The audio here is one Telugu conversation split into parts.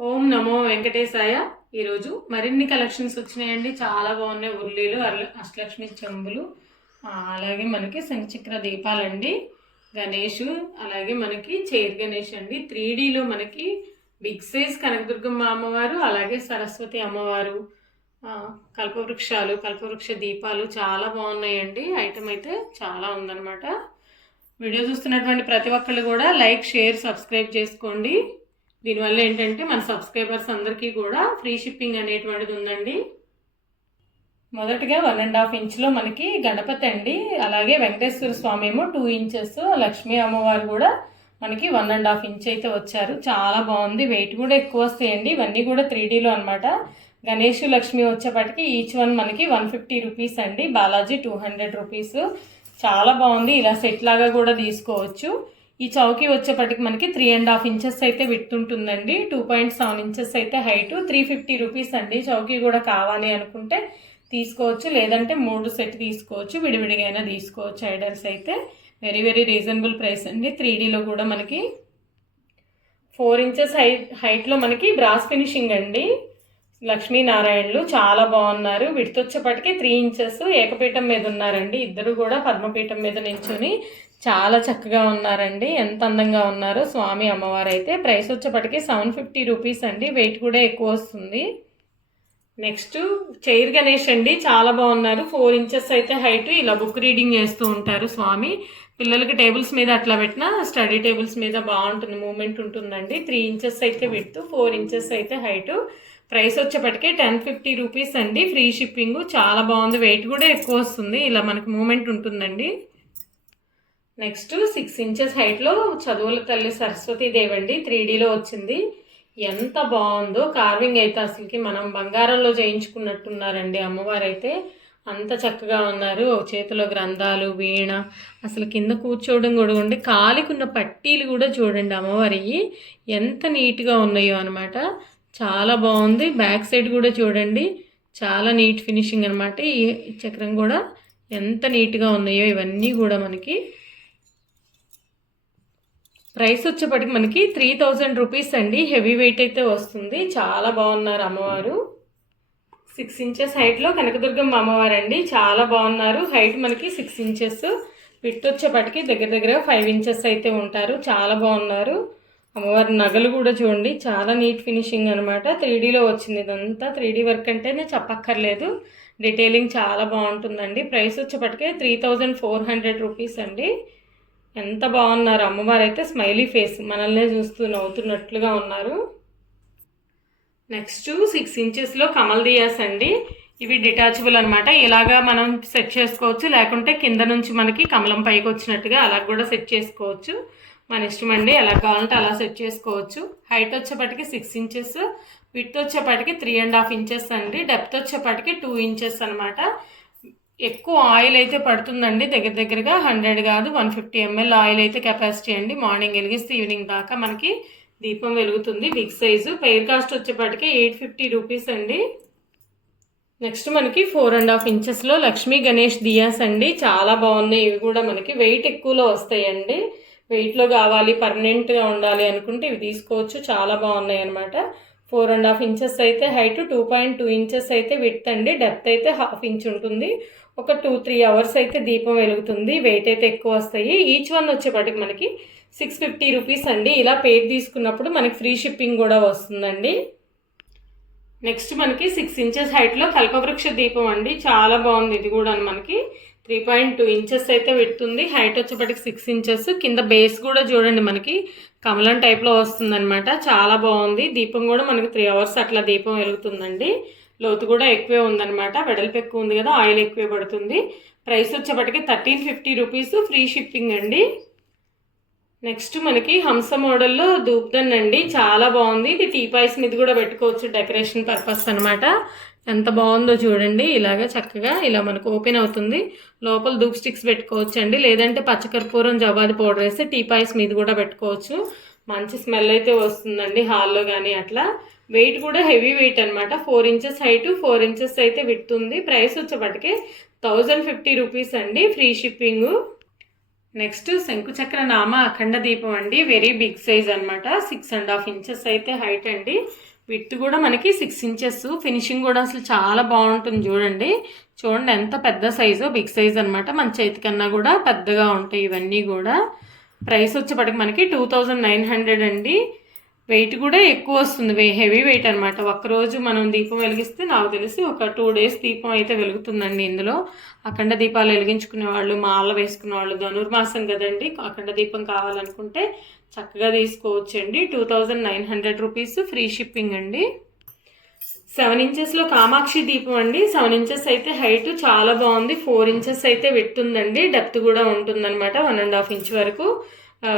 ఓం నమో వెంకటేశాయ. ఈరోజు మరిన్ని కలెక్షన్స్ వచ్చినాయండి. చాలా బాగున్నాయి. ఉర్లీలు అర్ల- అష్టలక్ష్మి చెంబులు అలాగే మనకి శంఖచక్ర దీపాలండి. గణేష్ అలాగే మనకి చైర్ గణేష్ అండి. త్రీ డీలో మనకి బిగ్ సైజ్ కనకదుర్గమ్మ అమ్మవారు అలాగే సరస్వతి అమ్మవారు కల్పవృక్షాలు కల్పవృక్ష దీపాలు చాలా బాగున్నాయండి. ఐటమ్ అయితే చాలా ఉందన్నమాట. వీడియో చూస్తున్నటువంటి ప్రతి ఒక్కళ్ళు కూడా లైక్ షేర్ సబ్స్క్రైబ్ చేసుకోండి. దీనివల్ల ఏంటంటే మన సబ్స్క్రైబర్స్ అందరికీ కూడా ఫ్రీ షిప్పింగ్ అనేటువంటిది ఉందండి. మొదటగా వన్ అండ్ హాఫ్ ఇంచ్లో మనకి గణపతి అండి. అలాగే వెంకటేశ్వర స్వామి ఏమో టూ ఇంచెస్ లక్ష్మీ అమ్మవారు కూడా మనకి వన్ అండ్ హాఫ్ ఇంచ్ అయితే వచ్చారు. చాలా బాగుంది. వెయిట్ కూడా ఎక్కువ వస్తాయండి. ఇవన్నీ కూడా త్రీ డీలో అనమాట గణేష్ లక్ష్మి వచ్చేపటికి ఈచ్ వన్ మనకి వన్ ఫిఫ్టీ రూపీస్ అండి. Balaji two hundred rupees. చాలా బాగుంది. ఇలా సెట్ లాగా కూడా తీసుకోవచ్చు. ఈ చౌకీ వచ్చేప్పటికి మనకి త్రీ అండ్ హాఫ్ ఇంచెస్ అయితే విడ్త్ ఉంటుందండి. టూ పాయింట్ సెవెన్ ఇంచెస్ అయితే హైట్ త్రీ ఫిఫ్టీ రూపీస్ అండి. చౌకీ కూడా కావాలి అనుకుంటే తీసుకోవచ్చు. లేదంటే మూడు సెట్ తీసుకోవచ్చు. విడివిడిగా అయినా తీసుకోవచ్చు. ఐడల్స్ అయితే వెరీ వెరీ రీజనబుల్ ప్రైస్ అండి. త్రీ డీలో కూడా మనకి ఫోర్ ఇంచెస్ హై హైట్లో మనకి బ్రాస్ ఫినిషింగ్ అండి. లక్ష్మీనారాయణలు చాలా బాగున్నారు. విడితొచ్చేపటికి త్రీ ఇంచెస్ ఏకపీఠం మీద ఉన్నారండి. ఇద్దరు కూడా పద్మపీఠం మీద నించుని చాలా చక్కగా ఉన్నారండి. ఎంత అందంగా ఉన్నారో స్వామి అమ్మవారు అయితే ప్రైస్ వచ్చేపటికి సెవెన్ ఫిఫ్టీ రూపీస్ అండి. వెయిట్ కూడా ఎక్కువ వస్తుంది. నెక్స్ట్ చైర్ గణేష్ అండి. చాలా బాగున్నారు. ఫోర్ ఇంచెస్ అయితే హైట్ ఇలా బుక్ రీడింగ్ చేస్తూ ఉంటారు స్వామి. పిల్లలకి టేబుల్స్ మీద అట్లా పెట్టినా స్టడీ టేబుల్స్ మీద బాగుంటుంది. మూమెంట్ ఉంటుందండి. త్రీ ఇంచెస్ అయితే విడ్త్ ఫోర్ ఇంచెస్ అయితే హైటు ప్రైస్ వచ్చేప్పటికి టెన్ ఫిఫ్టీ రూపీస్ అండి. Free shipping. చాలా బాగుంది. వెయిట్ కూడా ఎక్కువ వస్తుంది. ఇలా మనకి మూమెంట్ ఉంటుందండి. నెక్స్ట్ సిక్స్ ఇంచెస్ హైట్లో చదువుల తల్లి సరస్వతి దేవండి. త్రీ డీలో వచ్చింది. ఎంత బాగుందో. కార్వింగ్ అయితే అసలుకి మనం బంగారంలో చేయించుకున్నట్టున్నారండి అమ్మవారు అయితే అంత చక్కగా ఉన్నారు. చేతిలో గ్రంథాలు వీణ అసలు కింద కూర్చోవడం కూడా ఉండి కాలికున్న పట్టీలు కూడా చూడండి అమ్మవారి ఎంత నీట్గా ఉన్నాయో అనమాట చాలా బాగుంది. బ్యాక్ సైడ్ కూడా చూడండి. చాలా నీట్ ఫినిషింగ్ అనమాట ఈ చక్రం కూడా ఎంత నీట్గా ఉన్నాయో ఇవన్నీ కూడా మనకి. ప్రైస్ వచ్చేప్పటికి మనకి త్రీ థౌజండ్ రూపీస్ అండి. హెవీ వెయిట్ అయితే వస్తుంది. చాలా బాగున్నారు అమ్మవారు. సిక్స్ ఇంచెస్ హైట్లో కనకదుర్గమ్మ అమ్మవారు అండి చాలా బాగున్నారు. హైట్ మనకి సిక్స్ ఇంచెస్ విట్ వచ్చేప్పటికి దగ్గర దగ్గర ఫైవ్ ఇంచెస్ అయితే ఉంటారు. చాలా బాగున్నారు. అమ్మవారి నగలు కూడా చూడండి. చాలా నీట్ ఫినిషింగ్ అనమాట త్రీ డీలో వచ్చింది ఇదంతా. త్రీ డీ వర్క్ అంటేనే చెప్పక్కర్లేదు. డీటెయిలింగ్ చాలా బాగుంటుందండి. Price వచ్చేప్పటికే three thousand four hundred rupees అండి. ఎంత బాగున్నారు అమ్మవారు అయితే స్మైలీ ఫేస్ మనల్నే చూస్తూ నవ్వుతున్నట్లుగా ఉన్నారు. నెక్స్ట్ సిక్స్ ఇంచెస్లో కమల్ దియాస్ అండి. ఇవి డిటాచబుల్ అనమాట ఇలాగా మనం సెట్ చేసుకోవచ్చు. లేకుంటే కింద నుంచి మనకి కమలం పైకి వచ్చినట్టుగా అలా కూడా సెట్ చేసుకోవచ్చు. మన ఇష్టం అండి. ఎలా కావాలంటే అలా సెట్ చేసుకోవచ్చు. హైట్ వచ్చేపటికి సిక్స్ ఇంచెస్ విత్ వచ్చేపటికి త్రీ అండ్ హాఫ్ ఇంచెస్ అండి. డెప్త్ వచ్చేపటికి టూ ఇంచెస్ అనమాట ఎక్కువ ఆయిల్ అయితే పడుతుందండి. దగ్గర దగ్గరగా హండ్రెడ్ కాదు వన్ ఫిఫ్టీ ఎంఎల్ ఆయిల్ అయితే కెపాసిటీ అండి. మార్నింగ్ వెలిగిస్తే ఈవినింగ్ దాకా మనకి దీపం వెలుగుతుంది. బిగ్ సైజు పెయిర్ కాస్ట్ వచ్చేపాటికి ఎయిట్ ఫిఫ్టీ రూపీస్ అండి. నెక్స్ట్ మనకి ఫోర్ అండ్ హాఫ్ ఇంచెస్లో లక్ష్మీ గణేష్ దియాస్ అండి. చాలా బాగున్నాయి. ఇవి కూడా మనకి వెయిట్ ఎక్కువలో వస్తాయండి. వెయిట్లో కావాలి పర్మనెంట్గా ఉండాలి అనుకుంటే ఇవి తీసుకోవచ్చు. చాలా బాగున్నాయి అనమాట ఫోర్ అండ్ హాఫ్ ఇంచెస్ అయితే height two point two inches అయితే విత్ అండి. డెప్త్ అయితే హాఫ్ ఇంచ్ ఉంటుంది. ఒక టూ త్రీ అవర్స్ అయితే దీపం వెలుగుతుంది. వెయిట్ అయితే ఎక్కువ వస్తాయి. ఈచ్ వన్ వచ్చేపాటికి మనకి సిక్స్ ఫిఫ్టీ రూపీస్ అండి. ఇలా పేడ్ తీసుకున్నప్పుడు మనకి ఫ్రీ షిప్పింగ్ కూడా వస్తుందండి. నెక్స్ట్ మనకి సిక్స్ ఇంచెస్ హైట్లో కల్పవృక్ష దీపం అండి. చాలా బాగుంది. ఇది కూడా మనకి. త్రీ పాయింట్ టూ ఇంచెస్ అయితే పెడుతుంది. హైట్ వచ్చేప్పటికి సిక్స్ ఇంచెస్ కింద బేస్ కూడా చూడండి మనకి. కమలం టైప్లో వస్తుందనమాట చాలా బాగుంది. దీపం కూడా మనకి త్రీ అవర్స్ అట్లా దీపం వెలుగుతుందండి. లోతు కూడా ఎక్కువే ఉందన్నమాట. వెడల్పు ఎక్కువ ఉంది కదా ఆయిల్ ఎక్కువే పడుతుంది. ప్రైస్ వచ్చేప్పటికి thirteen fifty rupees free shipping అండి. నెక్స్ట్ మనకి హంస మోడల్లో దూప్దన్ అండి. చాలా బాగుంది. ఇది టీ పాయ్స్ మీద కూడా పెట్టుకోవచ్చు డెకరేషన్ పర్పస్ అనమాట ఎంత బాగుందో చూడండి. ఇలాగ చక్కగా ఇలా మనకు ఓపెన్ అవుతుంది. లోపల ధూప్ స్టిక్స్ పెట్టుకోవచ్చు అండి లేదంటే పచ్చకర్పూరం జవాది పౌడర్ వేస్తే టీ పాయ్స్ మీద కూడా పెట్టుకోవచ్చు. మంచి స్మెల్ అయితే వస్తుందండి హాల్లో కానీ అట్లా. వెయిట్ కూడా హెవీ వెయిట్ అనమాట four inches height four inches అయితే విడుతుంది ప్రైస్ వచ్చేపటికి థౌజండ్ ఫిఫ్టీ రూపీస్ అండి ఫ్రీ షిప్పింగ్. నెక్స్ట్ శంకుచక్ర నామ అఖండ దీపం అండి. వెరీ బిగ్ సైజ్ అనమాట సిక్స్ అండ్ హాఫ్ ఇంచెస్ అయితే హైట్ అండి. విత్ కూడా మనకి సిక్స్ ఇంచెస్. ఫినిషింగ్ కూడా అసలు చాలా బాగుంటుంది చూడండి. చూడండి ఎంత పెద్ద సైజు బిగ్ సైజ్ అనమాట మన చేతి కన్నా కూడా పెద్దగా ఉంటాయి ఇవన్నీ కూడా. ప్రైస్ వచ్చేప్పటికి మనకి టూ థౌజండ్ నైన్ హండ్రెడ్ అండి. వెయిట్ కూడా ఎక్కువ వస్తుంది. హెవీ వెయిట్ అనమాట ఒక్కరోజు మనం దీపం వెలిగిస్తే నాకు తెలిసి ఒక టూ డేస్ దీపం అయితే వెలుగుతుందండి ఇందులో. అఖండ దీపాలు వెలిగించుకునే వాళ్ళు మాల వేసుకునే వాళ్ళు ధనుర్మాసం కదండి. అఖండ దీపం కావాలనుకుంటే చక్కగా తీసుకోవచ్చండి. Two thousand nine hundred rupees free shipping అండి. సెవెన్ ఇంచెస్లో కామాక్షి దీపం అండి. సెవెన్ ఇంచెస్ అయితే హైట్ చాలా బాగుంది. ఫోర్ ఇంచెస్ అయితే వెట్టుందండి డెప్త్ కూడా ఉంటుందన్నమాట. వన్ అండ్ హాఫ్ ఇంచ్ వరకు.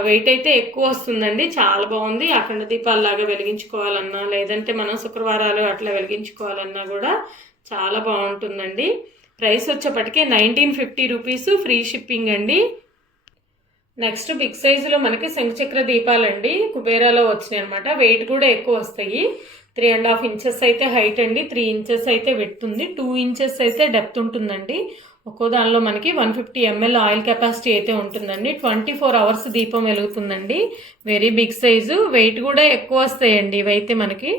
వెయిట్ అయితే ఎక్కువ వస్తుందండి. చాలా బాగుంది. అఖండ దీపాలలాగా వెలిగించుకోవాలన్నా లేదంటే మనం శుక్రవారాలు అట్లా వెలిగించుకోవాలన్నా కూడా చాలా బాగుంటుందండి. Price వచ్చేప్పటికే nineteen fifty rupees free shipping అండి. నెక్స్ట్ బిగ్ సైజులో మనకి శంఖచక్ర దీపాలండి. కుబేరాలో వచ్చినాయి అనమాట వెయిట్ కూడా ఎక్కువ వస్తాయి. త్రీ అండ్ హాఫ్ ఇంచెస్ అయితే హైట్ అండి. త్రీ ఇంచెస్ అయితే వెట్ ఉంది. టూ ఇంచెస్ అయితే డెప్త్ ఉంటుందండి. ఒక్కో దానిలో మనకి one fifty ML oil capacity అయితే ఉంటుందండి. ట్వంటీ ఫోర్ అవర్స్ దీపం వెలుగుతుందండి. Very big size. వెయిట్ కూడా ఎక్కువ వస్తాయండి. ఇవైతే మనకి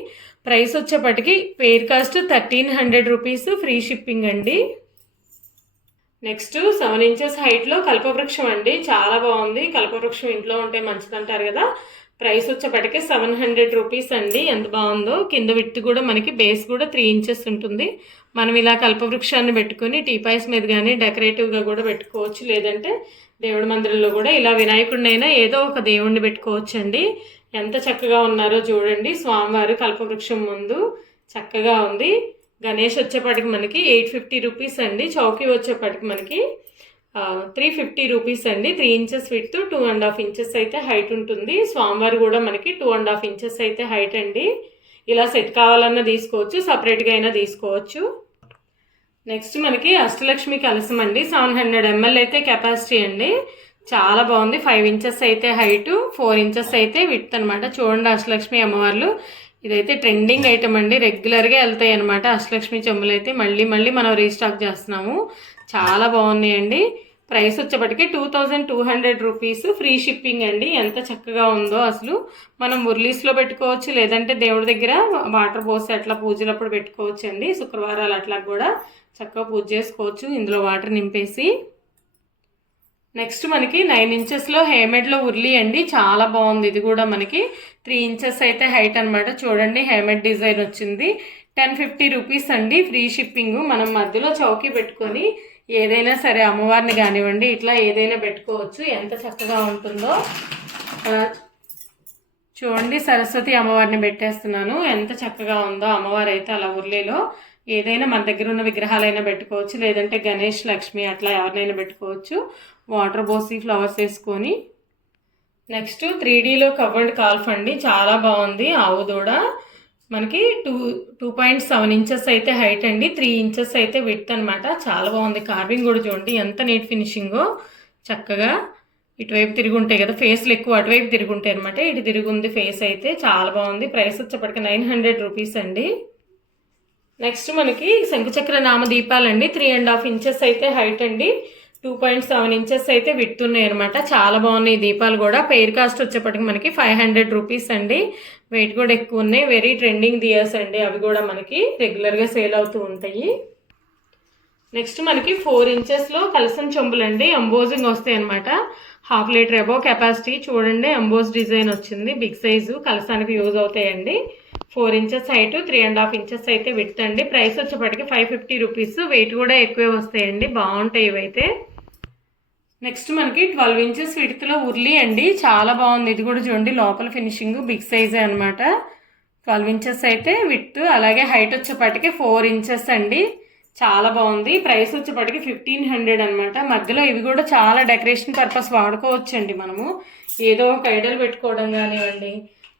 ప్రైస్ వచ్చేప్పటికి pair cost thirteen hundred rupees free shipping అండి. నెక్స్ట్ సెవెన్ ఇంచెస్ హైట్లో కల్పవృక్షం అండి. చాలా బాగుంది. కల్పవృక్షం ఇంట్లో ఉంటే మంచిదంటారు కదా. ప్రైస్ వచ్చేప్పటికే సెవెన్ హండ్రెడ్ రూపీస్ అండి. ఎంత బాగుందో. కింద విత్ కూడా మనకి బేస్ కూడా త్రీ ఇంచెస్ ఉంటుంది. మనం ఇలా కల్పవృక్షాన్ని పెట్టుకొని టీపాయ్స్ మీద కానీ డెకరేటివ్గా కూడా పెట్టుకోవచ్చు. లేదంటే దేవుడి మందిరంలో కూడా ఇలా వినాయకుడినైనా ఏదో ఒక దేవుణ్ణి పెట్టుకోవచ్చు అండి ఎంత చక్కగా ఉన్నారో చూడండి. స్వామివారు కల్పవృక్షం ముందు చక్కగా ఉంది. గణేష్ వచ్చేప్పటికి మనకి ఎయిట్ ఫిఫ్టీ రూపీస్ అండి. చౌకీ వచ్చేప్పటికి మనకి త్రీ ఫిఫ్టీ రూపీస్ అండి. Three inches width two and half inches అయితే హైట్ ఉంటుంది. స్వామివారు కూడా మనకి టూ అండ్ హాఫ్ ఇంచెస్ అయితే హైట్ అండి. ఇలా సెట్ కావాలన్నా తీసుకోవచ్చు సపరేట్గా అయినా తీసుకోవచ్చు. నెక్స్ట్ మనకి అష్టలక్ష్మి కలసం అండి. సెవెన్ హండ్రెడ్ ఎంఎల్ అయితే కెపాసిటీ అండి. చాలా బాగుంది. ఫైవ్ ఇంచెస్ అయితే హైట్ ఫోర్ ఇంచెస్ అయితే విత్ అనమాట చూడండి అష్టలక్ష్మి అమ్మవార్లు. ఇదైతే ట్రెండింగ్ ఐటమ్ అండి. రెగ్యులర్గా వెళ్తాయి అనమాట అష్టలక్ష్మి చెమ్ములు అయితే మళ్ళీ మళ్ళీ మనం రీస్టాక్ చేస్తున్నాము. చాలా బాగున్నాయండి. ప్రైస్ వచ్చేప్పటికి two thousand two hundred rupees. Free shipping అండి. ఎంత చక్కగా ఉందో అసలు. మనం మురళీస్లో పెట్టుకోవచ్చు లేదంటే దేవుడి దగ్గర వాటర్ పోసి అట్లా పూజలప్పుడు పెట్టుకోవచ్చు అండి శుక్రవారాలు అట్లా కూడా చక్కగా పూజ చేసుకోవచ్చు. ఇందులో వాటర్ నింపేసి. నెక్స్ట్ మనకి నైన్ ఇంచెస్లో హేమెడ్లో ఉర్లీ అండి. చాలా బాగుంది. ఇది కూడా మనకి త్రీ ఇంచెస్ అయితే హైట్ అనమాట చూడండి హేమెడ్ డిజైన్ వచ్చింది. టెన్ ఫిఫ్టీ రూపీస్ అండి. ఫ్రీ షిప్పింగ్ మనం మధ్యలో చౌకీ పెట్టుకొని ఏదైనా సరే అమ్మవారిని కానివ్వండి ఇట్లా ఏదైనా పెట్టుకోవచ్చు. ఎంత చక్కగా ఉంటుందో. చూడండి సరస్వతి అమ్మవారిని పెట్టేస్తున్నాను. ఎంత చక్కగా ఉందో అమ్మవారు అయితే అలా ఉర్లీలో. ఏదైనా మన దగ్గర ఉన్న విగ్రహాలైనా పెట్టుకోవచ్చు. లేదంటే గణేష్ లక్ష్మి అట్లా ఎవరినైనా పెట్టుకోవచ్చు. వాటర్ పోసి ఫ్లవర్స్ వేసుకొని. నెక్స్ట్ త్రీ డీలో కవర్డ్ కాల్ఫ్ అండి. చాలా బాగుంది. ఆవు దూడ. మనకి two two point seven inches అయితే హైట్ అండి. త్రీ ఇంచెస్ అయితే విత్ అనమాట చాలా బాగుంది. కార్వింగ్ కూడా చూడండి. ఎంత నీట్ ఫినిషింగో. చక్కగా ఇటువైపు తిరిగి ఉంటాయి కదా. ఫేస్లు ఎక్కువ అటువైపు తిరిగి ఉంటాయి అనమాట ఇటు తిరిగి ఉంది ఫేస్ అయితే. చాలా బాగుంది. ప్రైస్ వచ్చేప్పటికి నైన్ హండ్రెడ్ రూపీస్ అండి. నెక్స్ట్ మనకి శంకుచక్ర నామ దీపాలండి త్రీ అండ్ హాఫ్ ఇంచెస్ అయితే హైట్ అండి. టూ పాయింట్ సెవెన్ ఇంచెస్ అయితే విడుతున్నాయి అనమాట చాలా బాగున్నాయి దీపాలు కూడా. పెయిర్ కాస్ట్ వచ్చేప్పటికి మనకి ఫైవ్ హండ్రెడ్ రూపీస్ అండి. వెయిట్ కూడా ఎక్కువ ఉన్నాయి. వెరీ ట్రెండింగ్ దియర్స్ అండి. అవి కూడా మనకి రెగ్యులర్గా సేల్ అవుతూ ఉంటాయి. నెక్స్ట్ మనకి ఫోర్ ఇంచెస్లో కలసం చెంబులు అండి అంబోజింగ్ వస్తాయి అనమాట హాఫ్ లీటర్ ఎబో కెపాసిటీ చూడండి అంబోజ్ డిజైన్ వచ్చింది. బిగ్ సైజు కలసానికి యూజ్ అవుతాయండి. Four inches height three and half inches అయితే విత్ అండి. ప్రైస్ వచ్చేప్పటికి ఫైవ్ ఫిఫ్టీ రూపీస్. వెయిట్ కూడా ఎక్కువే వస్తాయండి. బాగుంటాయి ఇవైతే. నెక్స్ట్ మనకి ట్వెల్వ్ ఇంచెస్ విడ్త్లో ఉర్లీ అండి. చాలా బాగుంది. ఇది కూడా చూడండి. లోపల ఫినిషింగ్ బిగ్ సైజే అనమాట ట్వెల్వ్ ఇంచెస్ అయితే విత్ అలాగే హైట్ వచ్చేప్పటికి ఫోర్ ఇంచెస్ అండి. చాలా బాగుంది. ప్రైస్ వచ్చేప్పటికి ఫిఫ్టీన్ హండ్రెడ్ అనమాట మధ్యలో ఇవి కూడా చాలా డెకరేషన్ పర్పస్ వాడుకోవచ్చండి మనము. ఏదో ఒక ఐడల్ పెట్టుకోవడం కానివ్వండి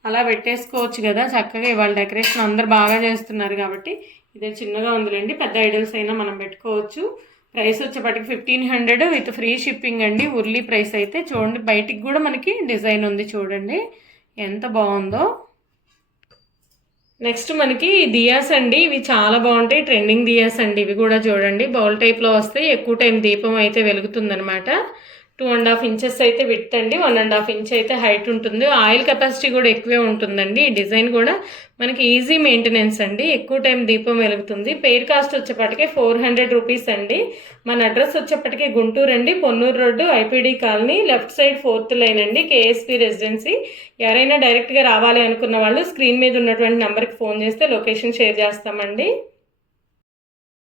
అలా పెట్టేసుకోవచ్చు కదా. చక్కగా ఇవాళ డెకరేషన్ అందరు బాగా చేస్తున్నారు కాబట్టి ఇదే చిన్నగా ఉందిలేండి. పెద్ద ఐడల్స్ అయినా మనం పెట్టుకోవచ్చు. ప్రైస్ వచ్చేప్పటికి fifteen hundred with free shipping అండి. ఉర్లీ ప్రైస్ అయితే చూడండి. బయటికి కూడా మనకి డిజైన్ ఉంది చూడండి. ఎంత బాగుందో. నెక్స్ట్ మనకి దియాస్ అండి. ఇవి చాలా బాగుంటాయి. ట్రెండింగ్ దియాస్ అండి. ఇవి కూడా చూడండి. బౌల్ టైప్లో వస్తాయి ఎక్కువ టైం దీపం అయితే వెలుగుతుందనమాట టూ అండ్ హాఫ్ ఇంచెస్ అయితే విత్ అండి. వన్ అండ్ హాఫ్ ఇంచ్ అయితే హైట్ ఉంటుంది. ఆయిల్ కెపాసిటీ కూడా ఎక్కువే ఉంటుందండి. ఈ డిజైన్ కూడా మనకి ఈజీ మెయింటెనెన్స్ అండి. ఎక్కువ టైం దీపం వెలుగుతుంది. పెయిర్ కాస్ట్ వచ్చేప్పటికే ఫోర్ హండ్రెడ్ రూపీస్ అండి. మన అడ్రస్ వచ్చేప్పటికే గుంటూరు అండి. Ponnur road IPD colony left side fourth line అండి. కేఎస్పీ రెసిడెన్సీ ఎవరైనా డైరెక్ట్గా రావాలి అనుకున్న వాళ్ళు స్క్రీన్ మీద ఉన్నటువంటి నెంబర్కి ఫోన్ చేస్తే లొకేషన్ షేర్ చేస్తామండి.